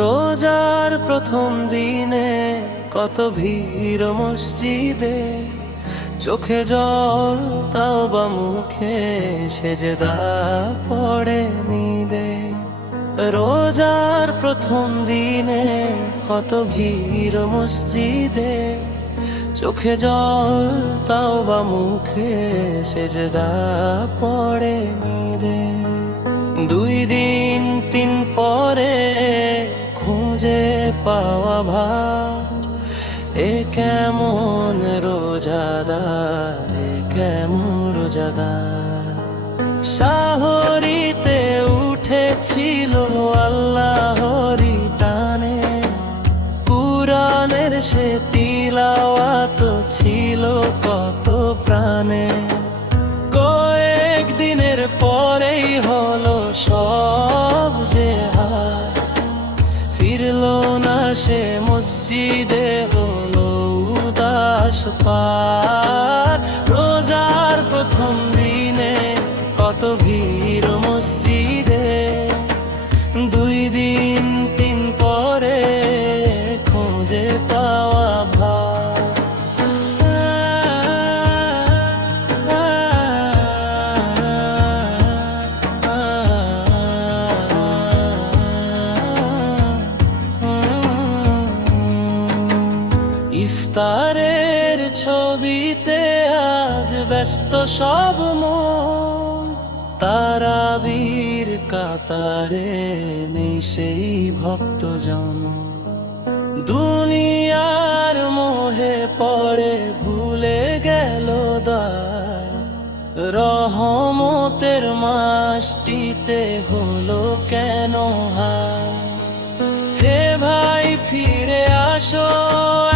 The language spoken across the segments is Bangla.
রোজার প্রথম দিনে কত ভিড় মসজিদে, চোখে জল তাও বা মুখে সেজদা পড়ে নিদে। রোজার প্রথম দিনে কত ভিড় মসজিদে, চোখে জল তাও বা মুখে সেজদা পড়ে নিদে। 2 দিন 3 পরে খুঁজে পাওয়া ভার, এ কেমন রোজাদার, এ কেমন রোজাদার। শাহরিতে উঠেছিল আল্লাহরি টানে, কুরআনের সে তিলাওয়াত ছিল কত প্রাণে। কয়েকদিনের পরেই হলো সব যে হার, ফিরলো না সে মসজিদে, হলো উদাস পার। রোজার প্রথম দিনে কত ভিড় মসজিদে, 2 দিন 3 পরে খুঁজে পাওয়া ভার। ইফতারের ছবিতে আজ ব্যস্ত সব মন, তারাবির কাতারে নেই সেই ভক্তজন। দুনিয়ার মোহে পড়ে ভুলে গেল দায়, রহমতের মাসটিতে হলো কেন হায়। হে ভাই ফিরে আসো,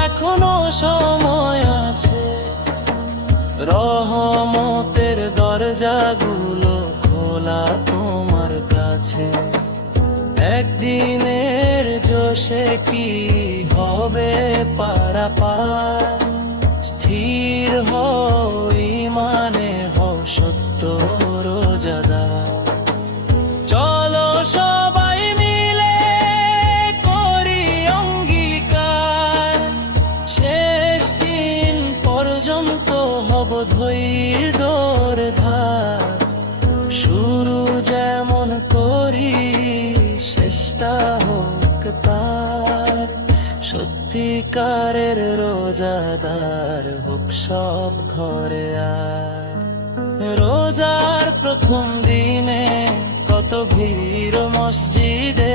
এখনো সময় আছে, রহমতের দরজাগুলো খোলা তোমার কাছে। একদিনের জোশে কি হবে পারাপার, স্থির হও ঈমানে, হও সত্য রোজাদার। চলো সবাই মিলে করি অঙ্গীকার, শেষ দিন পর্যন্ত হব ধৈর্যের ধার। শুরু যেমন করি শেষটা হোক তার, সত্যিকারের রোজাদার হোক সব ঘরে আয়। রোজার প্রথম দিনে কত ভিড় মসজিদে,